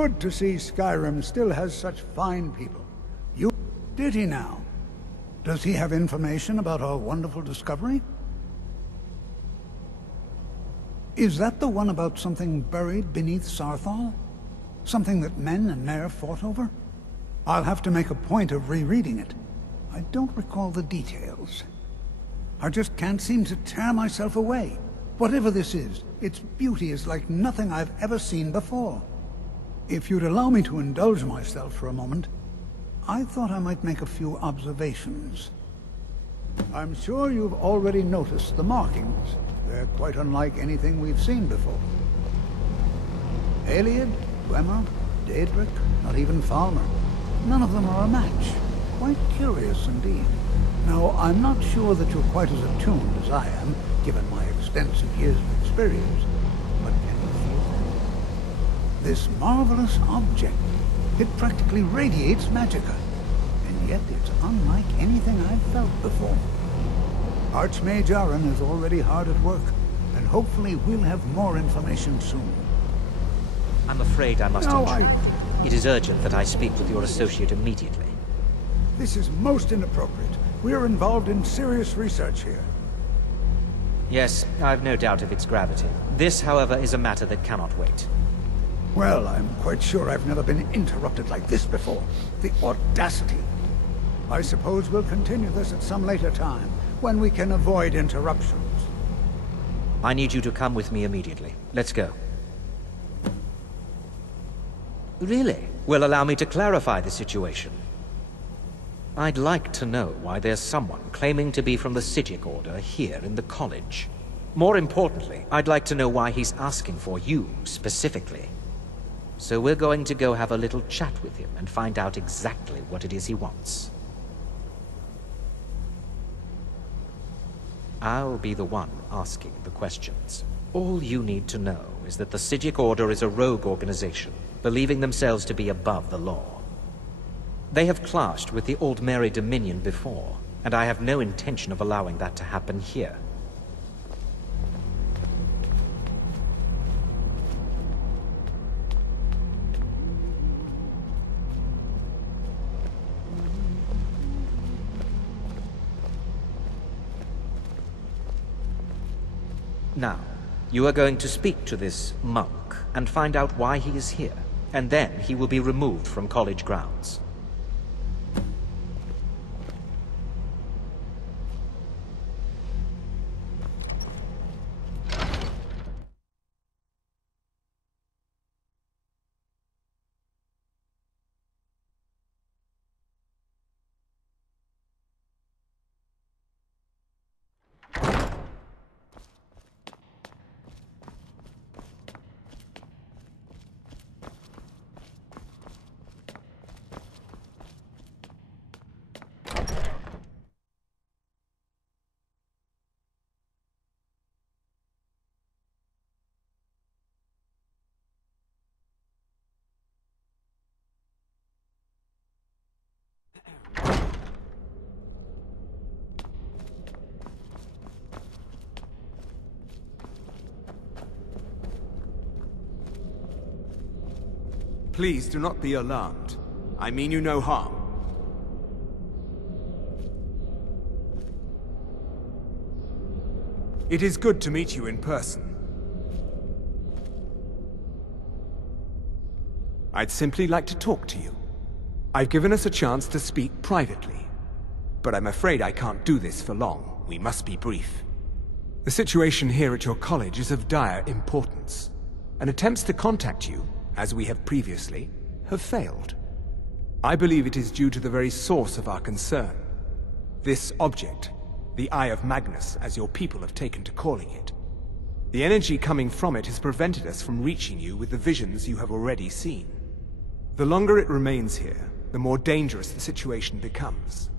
good to see Skyrim still has such fine people. You... Did he now? Does he have information about our wonderful discovery? Is that the one about something buried beneath Sarthal? Something that men and Nair fought over? I'll have to make a point of rereading it. I don't recall the details. I just can't seem to tear myself away. Whatever this is, its beauty is like nothing I've ever seen before. If you'd allow me to indulge myself for a moment, I thought I might make a few observations. I'm sure you've already noticed the markings. They're quite unlike anything we've seen before. Aliad, Dwemer, Daedric, not even Falmer. None of them are a match. Quite curious indeed. Now, I'm not sure that you're quite as attuned as I am, given my extensive years of experience, but can you feel that? This marvelous object, it practically radiates magicka, and yet it's unlike anything I've felt before. Archmage Aaron is already hard at work, and hopefully we'll have more information soon. I'm afraid I must intrude. It is urgent that I speak with your associate immediately. This is most inappropriate. We're involved in serious research here. Yes, I've no doubt of its gravity. This, however, is a matter that cannot wait. Well, I'm quite sure I've never been interrupted like this before. The audacity. I suppose we'll continue this at some later time, when we can avoid interruptions. I need you to come with me immediately. Let's go. Really? Well, allow me to clarify the situation. I'd like to know why there's someone claiming to be from the Psijic Order here in the college. More importantly, I'd like to know why he's asking for you, specifically. So we're going to go have a little chat with him and find out exactly what it is he wants. I'll be the one asking the questions. All you need to know is that the Psijic Order is a rogue organization, believing themselves to be above the law. They have clashed with the Old Mary Dominion before, and I have no intention of allowing that to happen here. Now, you are going to speak to this monk and find out why he is here, and then he will be removed from college grounds. Please do not be alarmed. I mean you no harm. It is good to meet you in person. I'd simply like to talk to you. I've given us a chance to speak privately, but I'm afraid I can't do this for long. We must be brief. The situation here at your college is of dire importance, and attempts to contact you, as we have previously, have failed. I believe it is due to the very source of our concern. This object, the Eye of Magnus, as your people have taken to calling it. The energy coming from it has prevented us from reaching you with the visions you have already seen. The longer it remains here, the more dangerous the situation becomes.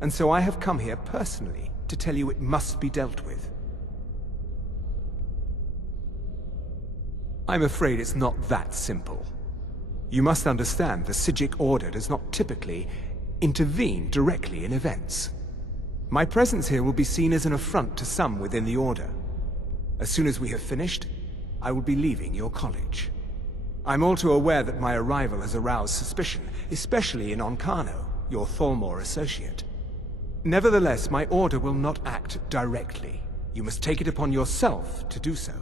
And so I have come here personally to tell you it must be dealt with. I'm afraid it's not that simple. You must understand the Psijic Order does not typically intervene directly in events. My presence here will be seen as an affront to some within the Order. As soon as we have finished, I will be leaving your college. I'm all too aware that my arrival has aroused suspicion, especially in Onkano, your Thalmor associate. Nevertheless, my order will not act directly. You must take it upon yourself to do so.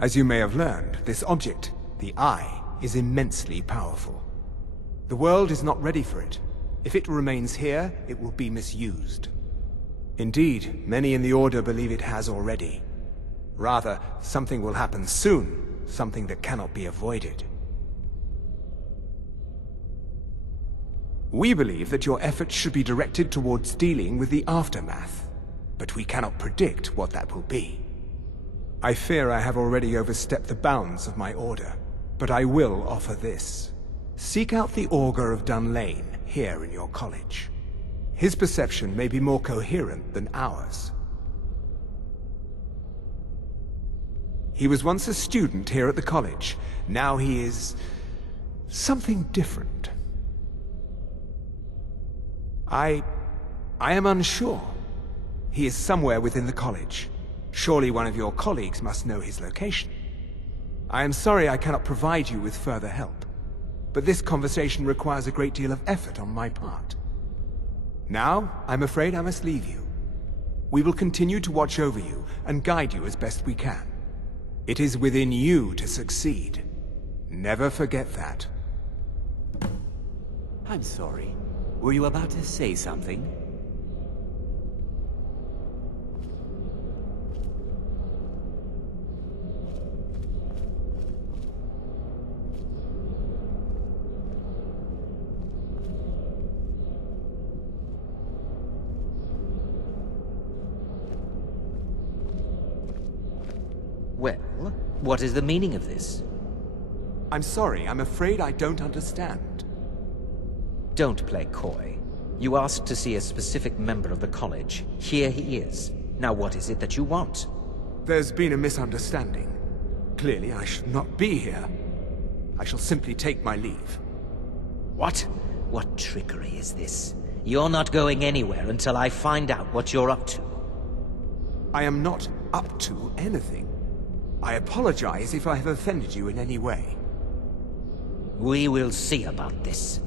As you may have learned, this object, the Eye, is immensely powerful. The world is not ready for it. If it remains here, it will be misused. Indeed, many in the Order believe it has already. Rather, something will happen soon, something that cannot be avoided. We believe that your efforts should be directed towards dealing with the aftermath, but we cannot predict what that will be. I fear I have already overstepped the bounds of my order, but I will offer this. Seek out the Augur of Dunlane here in your college. His perception may be more coherent than ours. He was once a student here at the college. Now he is something different. I am unsure. He is somewhere within the college. Surely one of your colleagues must know his location. I am sorry I cannot provide you with further help, but this conversation requires a great deal of effort on my part. Now, I'm afraid I must leave you. We will continue to watch over you and guide you as best we can. It is within you to succeed. Never forget that. I'm sorry. Were you about to say something? Well, what is the meaning of this? I'm sorry, I'm afraid I don't understand. Don't play coy. You asked to see a specific member of the college. Here he is. Now what is it that you want? There's been a misunderstanding. Clearly I should not be here. I shall simply take my leave. What? What trickery is this? You're not going anywhere until I find out what you're up to. I am not up to anything. I apologize if I have offended you in any way. We will see about this.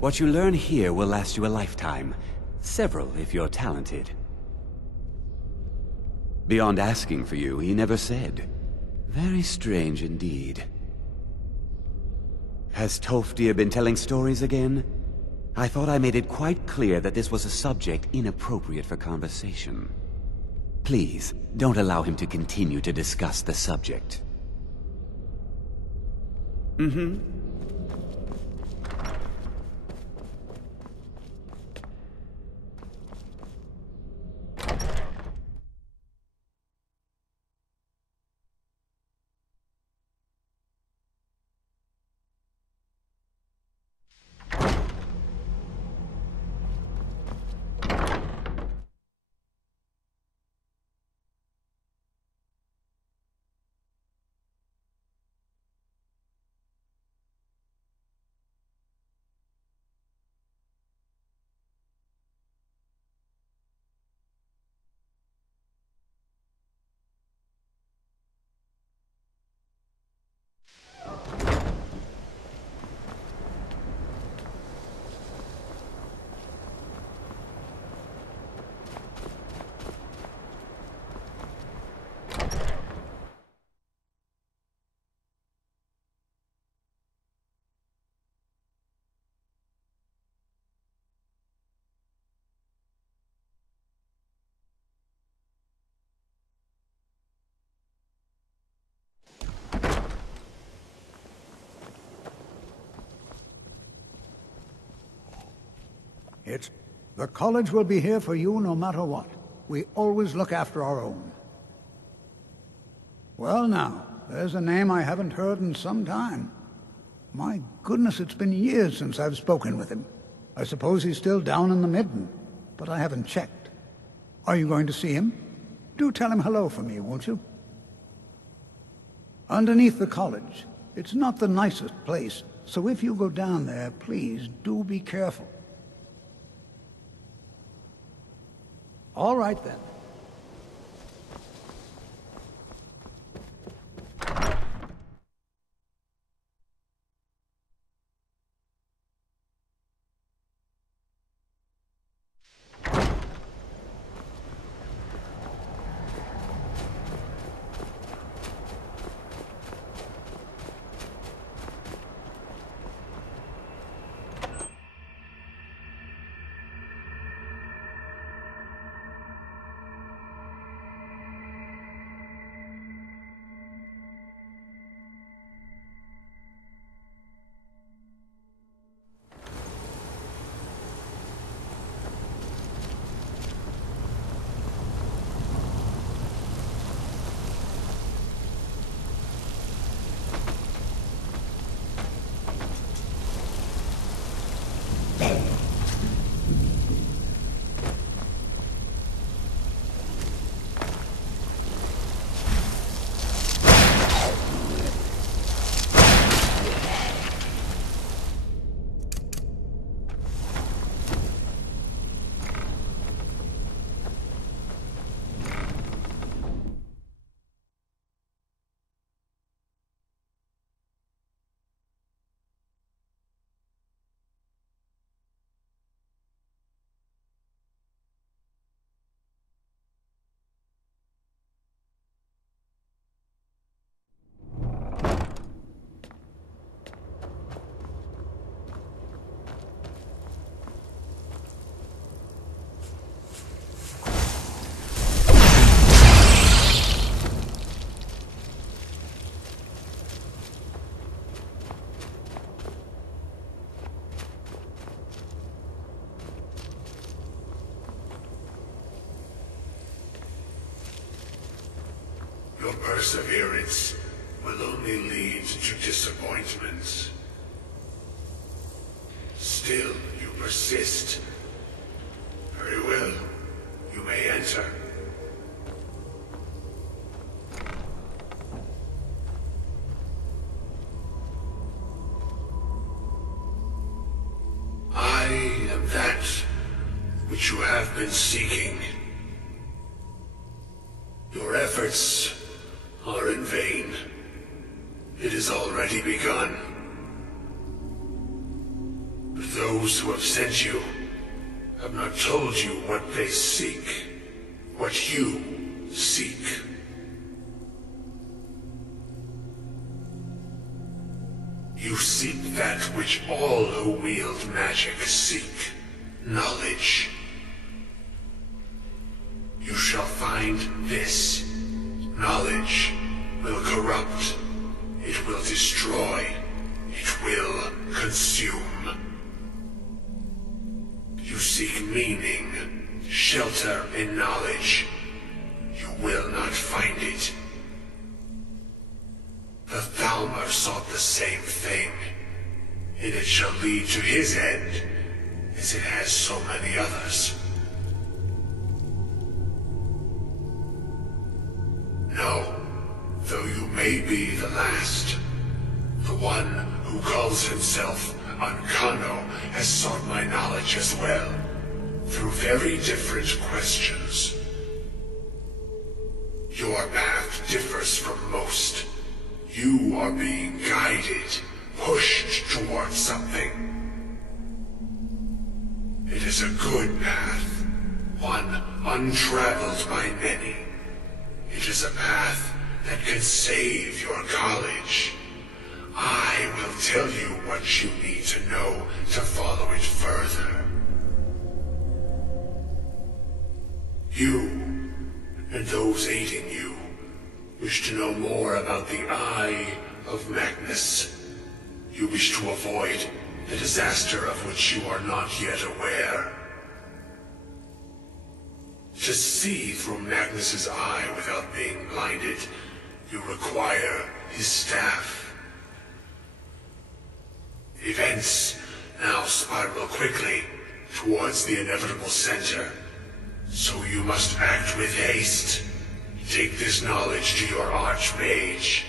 What you learn here will last you a lifetime. Several, if you're talented. Beyond asking for you, he never said. Very strange indeed. Has Tolfdir been telling stories again? I thought I made it quite clear that this was a subject inappropriate for conversation. Please, don't allow him to continue to discuss the subject. The college will be here for you no matter what. We always look after our own. Well now, there's a name I haven't heard in some time. My goodness, it's been years since I've spoken with him. I suppose he's still down in the Midden, but I haven't checked. Are you going to see him? Do tell him hello for me, won't you? Underneath the college. It's not the nicest place, so if you go down there, please do be careful. All right then. Your perseverance will only lead to disappointments. Still, you persist. Very well. You may enter. I am that which you have been seeking. Your efforts are in vain. It has already begun. But those who have sent you have not told you what they seek, what you seek. You seek that which all who wield magic seek, knowledge. You shall find this. Knowledge will corrupt. It will destroy. It will consume. You seek meaning, shelter in knowledge. You will not find it. The Thalmor sought the same thing, and it shall lead to his end, as it has so many others. No, though you may be the last, the one who calls himself Ancano has sought my knowledge as well, through very different questions. Your path differs from most. You are being guided, pushed towards something. It is a good path, one untraveled by many. It is a path that can save your college. I will tell you what you need to know to follow it further. You, and those aiding you, wish to know more about the Eye of Magnus. You wish to avoid the disaster of which you are not yet aware. To see through Magnus's eye without being blinded, you require his staff. Events now spiral quickly towards the inevitable center, so you must act with haste. Take this knowledge to your Archmage.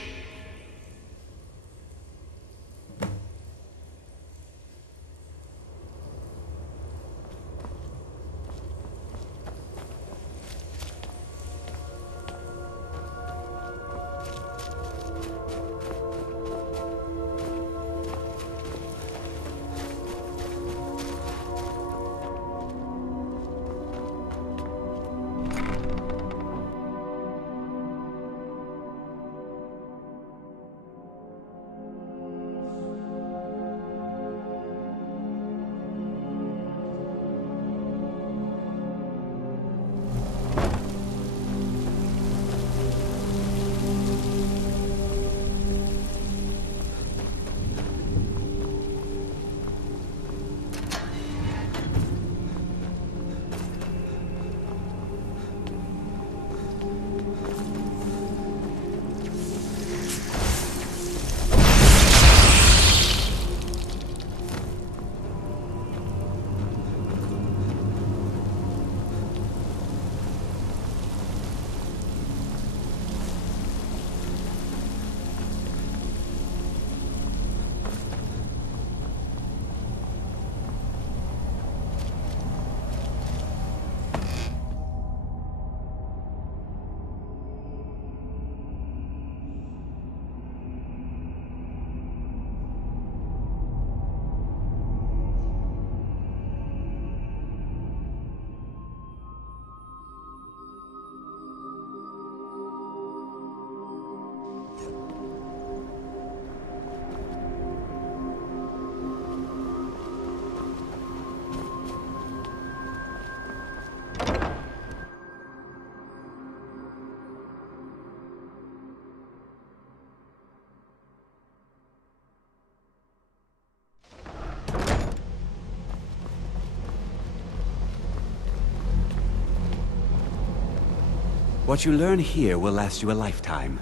What you learn here will last you a lifetime.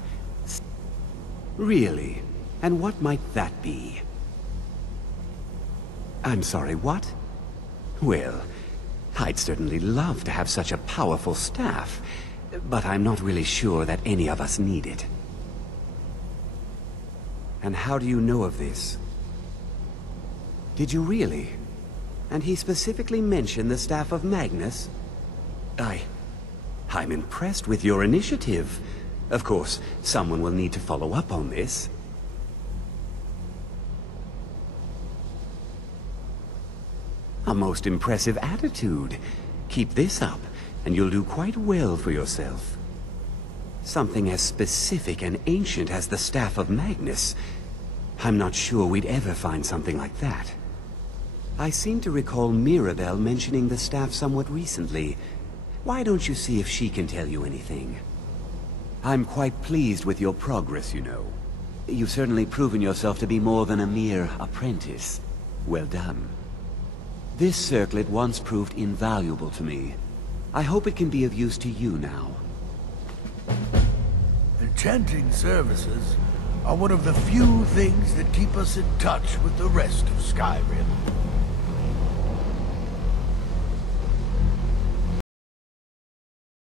Really? And what might that be? I'm sorry, what? Well, I'd certainly love to have such a powerful staff, but I'm not really sure that any of us need it. And how do you know of this? Did you really? And he specifically mentioned the staff of Magnus? I'm impressed with your initiative. Of course, someone will need to follow up on this. A most impressive attitude. Keep this up, and you'll do quite well for yourself. Something as specific and ancient as the Staff of Magnus. I'm not sure we'd ever find something like that. I seem to recall Mirabelle mentioning the staff somewhat recently. Why don't you see if she can tell you anything? I'm quite pleased with your progress, you know. You've certainly proven yourself to be more than a mere apprentice. Well done. This circlet once proved invaluable to me. I hope it can be of use to you now. Enchanting services are one of the few things that keep us in touch with the rest of Skyrim.